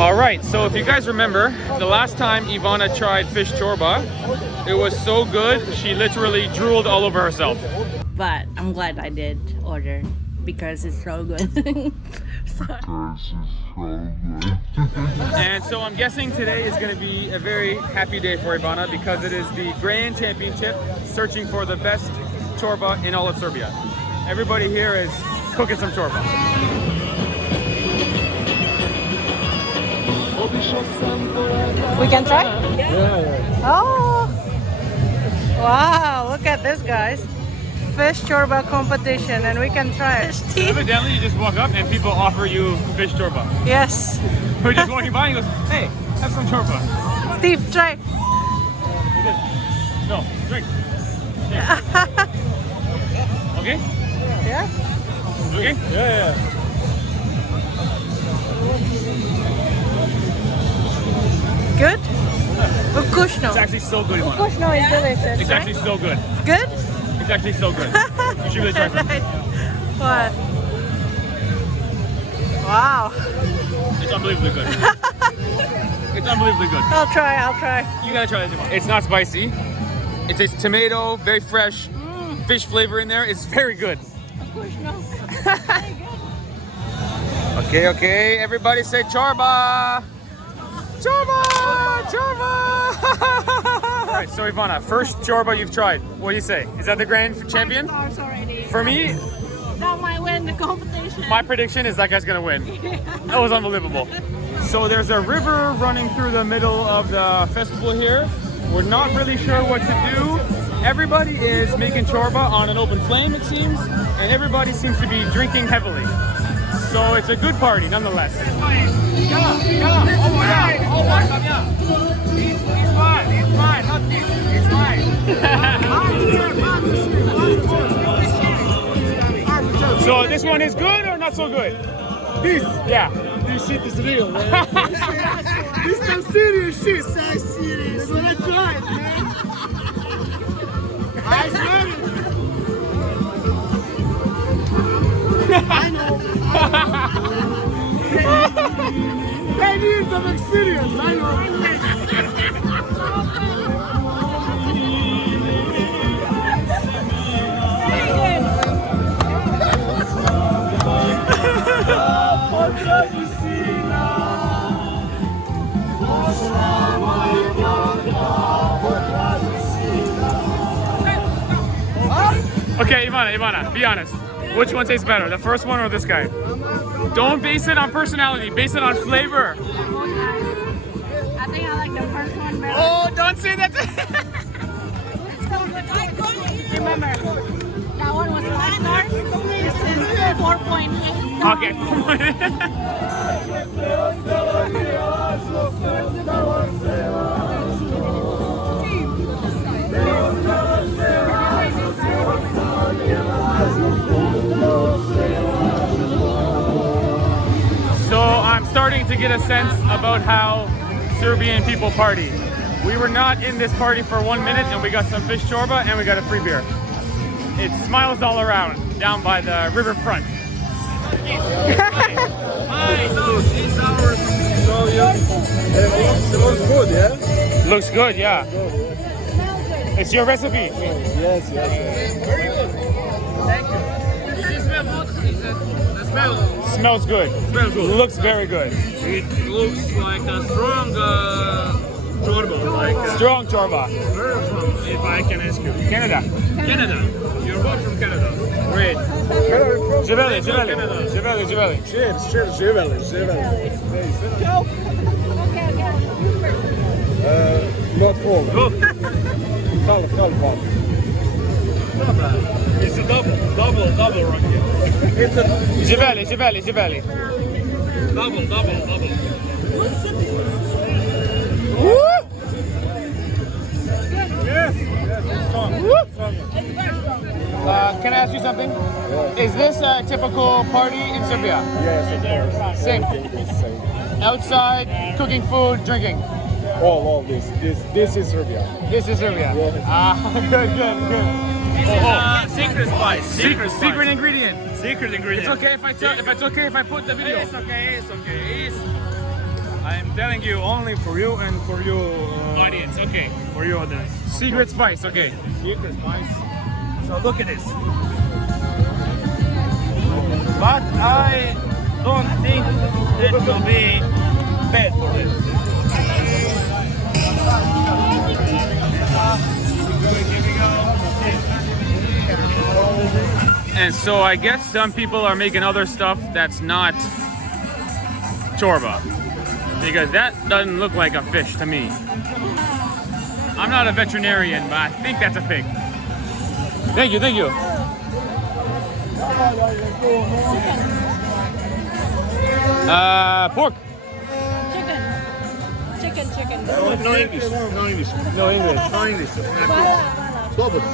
All right, so if you guys remember, the last time Ivana tried fish chorba, it was so good, she literally drooled all over herself. But I'm glad I did order because it's so good. And so I'm guessing today is going to be a very happy day for Ivana because it is the Grand Championship searching for the best chorba in all of Serbia. Everybody here is cooking some chorba. We can try? Yeah. Oh! Wow, look at this, guys. Fish chorba competition, and we can try it. So evidently, you just walk up and people offer you fish chorba. Yes. We're just walking by and he goes, hey, have some chorba. Steve, try. No, drink. Okay? Yeah? Okay? Yeah. Good? Ukushno. It's actually so good, Ivana. Ukushno is delicious. It's actually so good. Good? It's actually so good. You should really try some. What? Wow. It's unbelievably good. It's unbelievably good. I'll try. You gotta try this one. It's not spicy. It's a tomato, very fresh fish flavor in there. It's very good. Okay. Everybody say chorba. Chorba! All right, so Ivana, first chorba you've tried. What do you say? Is that the grand champion? 5 stars already. For me, That might win the competition. my prediction is that guy's gonna win. That was unbelievable. So there's a river running through the middle of the festival here. We're not really sure what to do. Everybody is making chorba on an open flame, it seems, and everybody seems to be drinking heavily. So it's a good party nonetheless. It's fine, not this. It's fine. So this one is good or not so good? This shit is real, man. This is some serious shit. So serious. We're gonna try it, man. I swear it. I know. 10 years of experience, I know. Okay, Ivana, be honest. Which one tastes better, the first one or this guy? Don't base it on personality, base it on flavor. I think I like the first one better. Oh, don't say that. Remember, that one was 5 stars. This is 4.8. Okay. So I'm starting to get a sense about how Serbian people party. We were not in this party for 1 minute and we got some fish chorba and we got a free beer. It smiles all around down by the riverfront. Hi, so it's ours. So yeah, it looks good, yeah? Looks good, yeah. It's your recipe. Yes. Very good. Thank you. Does it smell good? Is it the smell? Smells good. Smells good. Looks very good. It looks like a strong chorba. Like Strong chorba. where are you from, if I can ask you? Canada. Canada. You're both from Canada. Great. Where are you from? Živeli. Cheers. Živeli. Not full. Half. It's a double rakija. It's a Živeli. double. Woo! Yes, it's strong. Can I ask you something? Is this a typical party in Serbia? Yes, of course. Same. Same. Outside, cooking food, drinking. All this is Serbia. This is Serbia. Yeah. Ah, good. This is secret spice. Secret ingredient. Secret ingredient. It's okay if I put the video. It's okay. I I'm telling you only for you and for your Audience, okay. For your audience. Secret spice, okay. Secret spice. So look at this. But I don't think it will be bad for them. And so I guess some people are making other stuff that's not chorba. Because that doesn't look like a fish to me. I'm not a veterinarian, but I think that's a pig. Thank you, thank you. Pork. Chicken. No English. No English. No English. No English. Slobodno.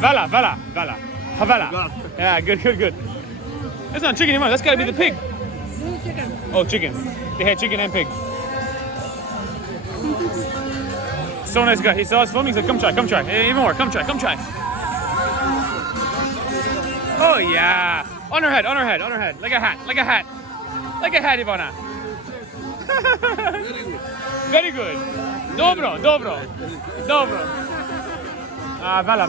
Vala. Havela. Yeah, good. That's not chicken anymore. That's gotta be the pig. Oh, chicken. They had chicken and pig. So nice guy. He saw us filming. He said, come try. Hey, even more. Come try. Oh, yeah. On her head. Like a hat, Ivana. Very good. Dobro. Vala.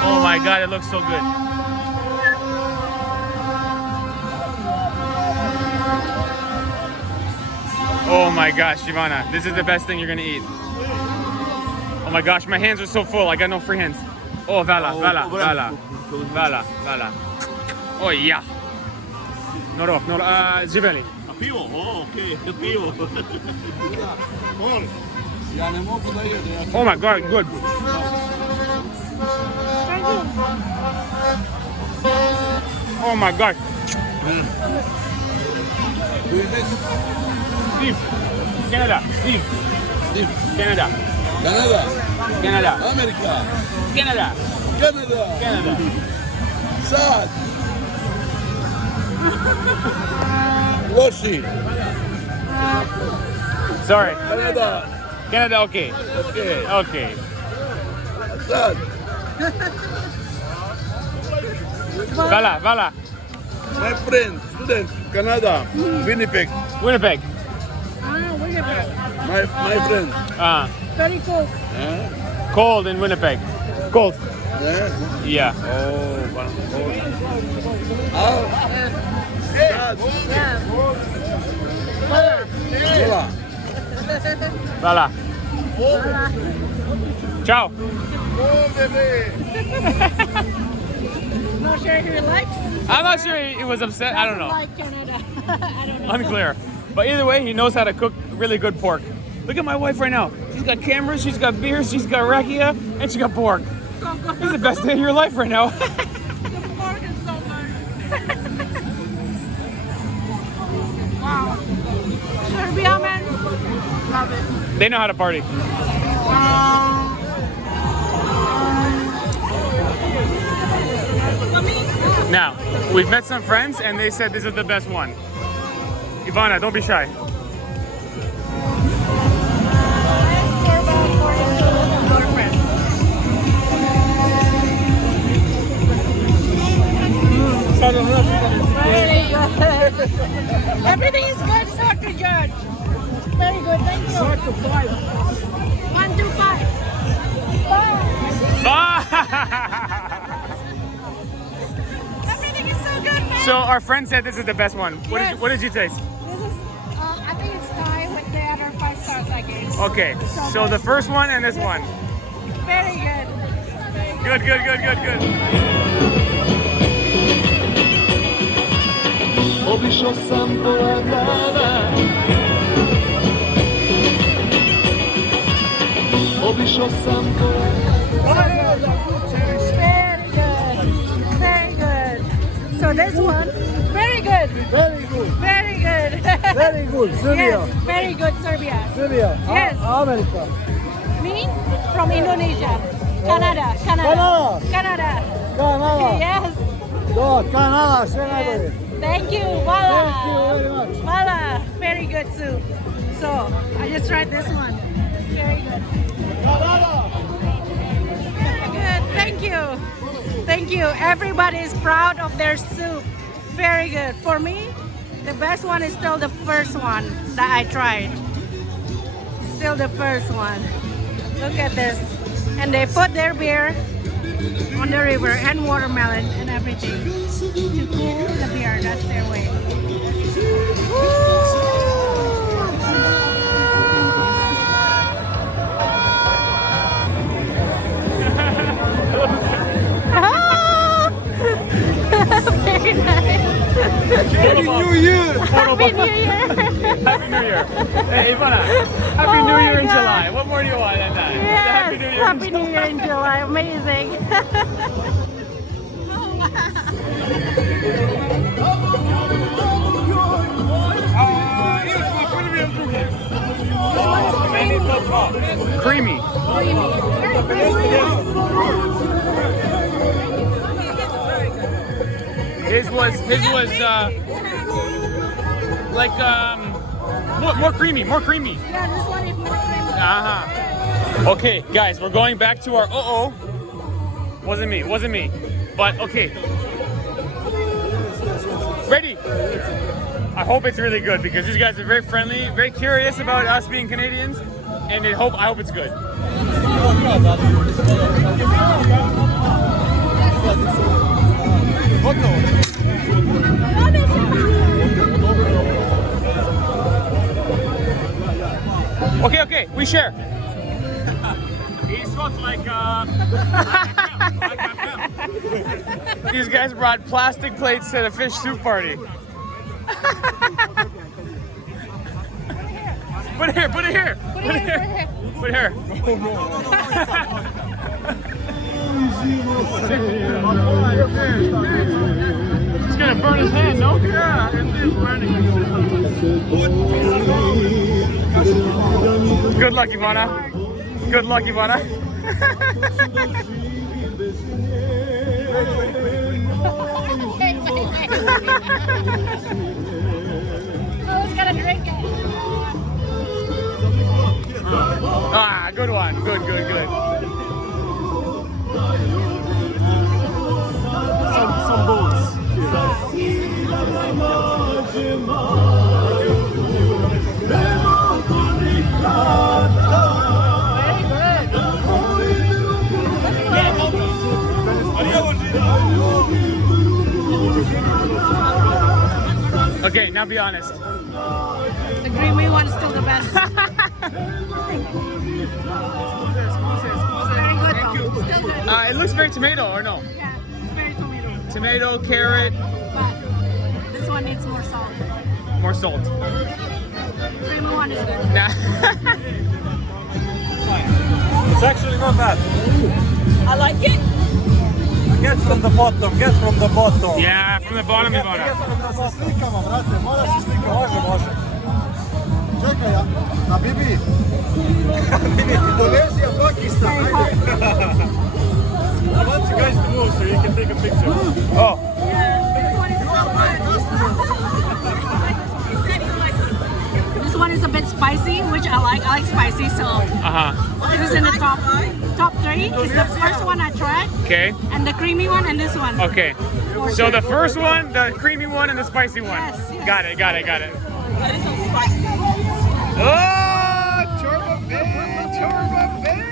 Oh my God, it looks so good. Oh my gosh, Ivana, this is the best thing you're gonna eat. Oh my gosh, my hands are so full, I got no free hands. Oh, Vala. Oh yeah. No, Zibeli. A pivo? Oh, okay. Pivo. Ja ne mogu da jedem. Oh my God, good. Oh my God. Who is this? Steve. Canada. Steve. Canada. Amerika. Canada. Sad. Loši. Sorry. Canada, okay. okay. Sad. Vala. My friend, student, Canada, Winnipeg. Winnipeg. My friend. Very cold. Cold in Winnipeg. Cold. Yeah. Sad. Vala. Ciao. Not sure if he likes. I'm not sure he was upset. I don't know. Like Canada. I don't know. Unclear. But either way, he knows how to cook really good pork. Look at my wife right now. She's got cameras, she's got beers, she's got rakija, and she got pork. So good. This is the best day of your life right now. The pork is so good. Wow. Serbia, man. Love it. They know how to party. Now, we've met some friends and they said this is the best one. Ivana, don't be shy. Very good. Everything is good, it's hard to judge. Very good, thank you. 1 to 5. 1 to 5. Everything is so good, man. So our friend said this is the best one. Yes. What did you taste? This is, I think it's tie with the other 5 stars I gave. Okay, so the first one and this one. Very good. Very Good. Obišao sam pola grada. Obišao sam pola grada. Very good. So this one, very good. Very good, Serbia. Yes, very good, Serbia. Serbia. Yes. America. Me from Indonesia. Canada. Canada. Yes. Canada, sve najbolje. Thank you, Vala. Thank you very much. Vala, very good soup. So I just tried this one. Very good. thank you. Thank you. Everybody is proud of their soup. Very good. For me, the best one is still the first one that I tried. Still the first one. Look at this. And they put their beer on the river and watermelon and everything to cool the beer. That's their way. Very nice. Happy New Year! Happy New Year! Happy New Year! Hey, Ivana, Happy Oh New my Year in God. July. What more do you want than that? Yes, Happy New Year in July. Amazing. Creamy. His was like more creamy. Yeah, this one is more creamy. Uh-huh. Okay, guys, we're going back to our Wasn't me. But okay. Ready? I hope it's really good because these guys are very friendly, very curious about us being Canadians, and I hope it's good. Okay, we share. He smoked like These guys brought plastic plates to the fish soup party. Put it here. Put it here. It's gonna burn his hand, no? Yeah, it is burning. Good luck, Ivana. Good luck, Ivana. Who's gonna drink it? Ah, good one. Good. Some balls. Okay, now be honest. The creamy one is still the best. Very good though. Still good. It looks very tomato, or no? Yeah, it's very tomato. Tomato, carrot, But this one needs more salt. more salt. Creamy one is good. Nah. It's actually not bad. I like it. Get from the bottom. Yeah, from the bottom, Ivana. Da se slikamo, brate, mora se slikamo. Može. Čekaj, a Bibi? Indonezija, Pakistan, ajde. I want you guys to move so you can take a picture. Oh. This one is a bit spicy, which I like. I like spicy, so this is in the top 3. It's the first one I tried, Okay. and the creamy one, and this one. Okay. So the first one, the creamy one, and the spicy one. Yes. Got it. That is so spicy. Oh, Chorba Bay.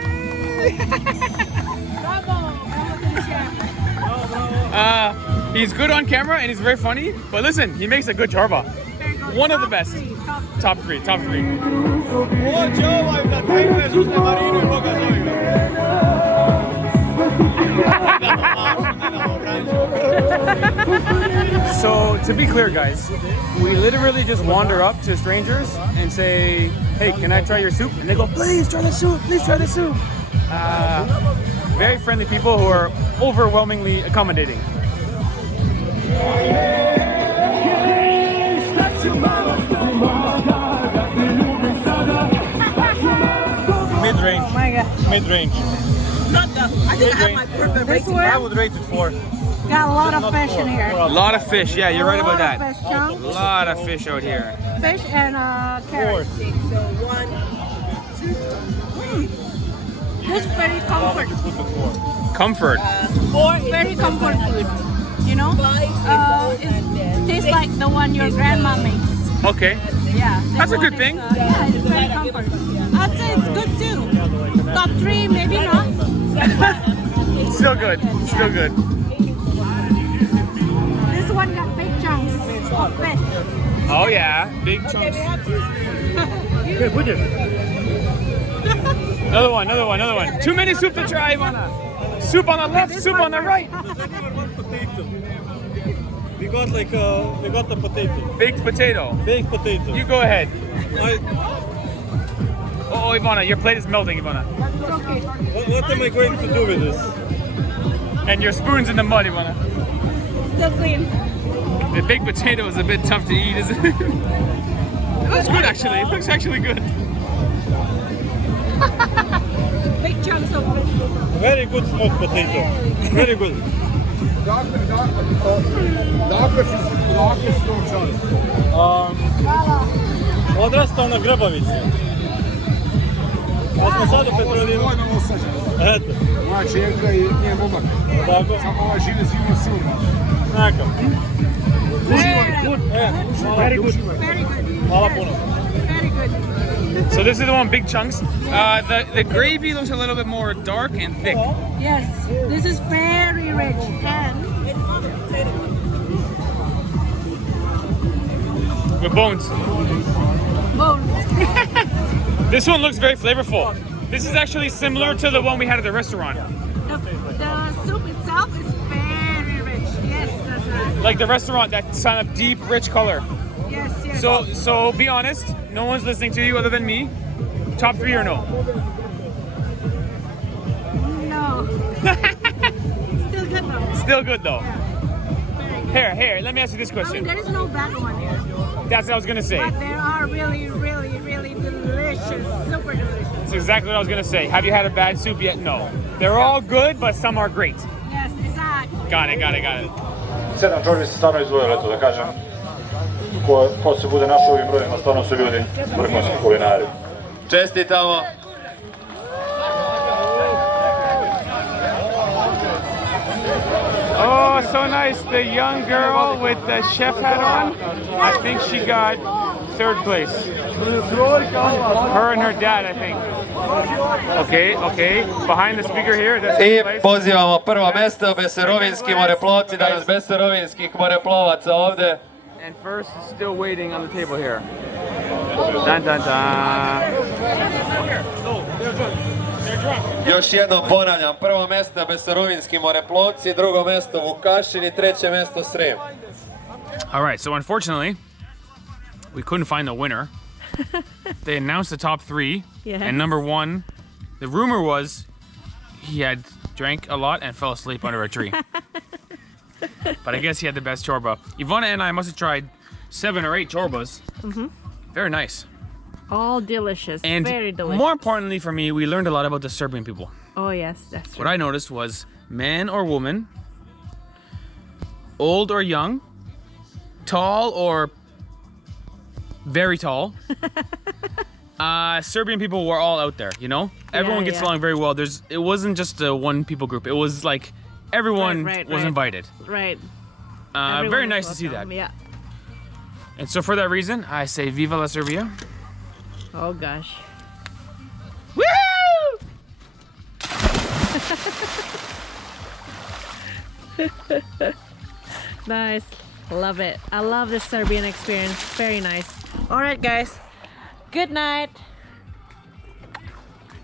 Bravo to the chef. He's good on camera and he's very funny. But listen, he makes a good chorba. Very good. One of the Top best. three, Top three. So to be clear, guys, we literally just wander up to strangers and say, "Hey, can I try your soup?" And they go, "Please try the soup. Please try the soup." Very friendly people who are overwhelmingly accommodating. Mid-range. Oh my god. Mid-range. I think I have my perfect This rating. I one would rate it 4. got a lot of fish in here. A lot of fish. Yeah, you're right about that. A lot of fish chunks, A lot of fish out here. fish and carrots. So 1, 2, 3. This is very comfort. Comfort. Very comfort food. You know, it tastes like the one your grandma makes. Okay. Yeah. That's a good thing. Yeah, it's very comfort. I'd say it's good too. Top 3, maybe not. Still good. Still good. This one got big chunks of fish. Oh yeah, big chunks. Another one, another one, another one. Too many soup to try, Ivana. Soup on the left, soup on the right. We got like we got the potato. Baked potato. Baked potato. You go ahead. Oh, Ivana, your plate is melting, Ivana. It's okay. What am I going to do with this? And your spoon's in the mud, Ivana. Still clean. The baked potato is a bit tough to eat, isn't it? It looks good, actually. It looks actually good. Big chunks of fish. Very good smoked potato. Very good. Odrastao na Grabavici. Ja smo sad u Petrolinu. Eto. Moja čerka i njen momak. Tako. Samo ova žive silno. Neka. Very good. Hvala puno. Very good. So this is the one, big chunks. The gravy looks a little bit more dark and thick. Yes, this is very rich and With bones. bones. This one looks very flavorful. This is actually similar to the one we had at the restaurant. The soup itself is very rich. Yes, that's right. Like the restaurant, that kind of deep, rich color. Yes, yes. So be honest, no one's listening to you other than me. Top 3 or no? No. Still good though. Still good though. Very good. Here, let me ask you this I mean, question. there is no bad one here. That's what I was gonna say. But they are really, really, really delicious. Super delicious. That's exactly what I was gonna say. Have you had a bad soup yet? No. They're all good, but some are great. Yes, exactly. Got it. 7 čorbi se stvarno izdvojilo, eto da kažem. Ko se bude našao ovim brojima, stvarno su ljudi vrhunski kulinari. Čestitamo! Oh, so nice. The young girl with the chef hat on. I think she got 3rd place. Her and her dad, I think. Okay. Behind the speaker here, that's I 3rd place. pozivamo prvo mesto beserovinski moreplovci, danas beserovinskih moreplovaca ovde. And first is still waiting on the table here. Dun dun dun. They're drunk. Još jednom ponavljam, prvo mesto beserovinski moreplovci, drugo mesto Vukašin i treće mesto Srem. All right, so unfortunately, we couldn't find the winner. They announced the top 3, and number 1, the rumor was he had drank a lot and fell asleep under a tree. But I guess he had the best chorba. Ivana and I must have tried 7 or 8 chorbas. Very nice. All delicious, And very delicious. more importantly for me, we learned a lot about the Serbian people. Oh yes, that's true. What I noticed was man or woman, old or young, tall or very tall. Serbian people were all out there, you know? Everyone gets along very well. It wasn't just a one people group. It was like everyone was invited. Right. Very nice to see that. Yeah. And so for that reason, I say Viva la Serbia. Oh gosh. Woo! Nice. Love it. I love the Serbian experience. Very nice. All right, guys. Good night.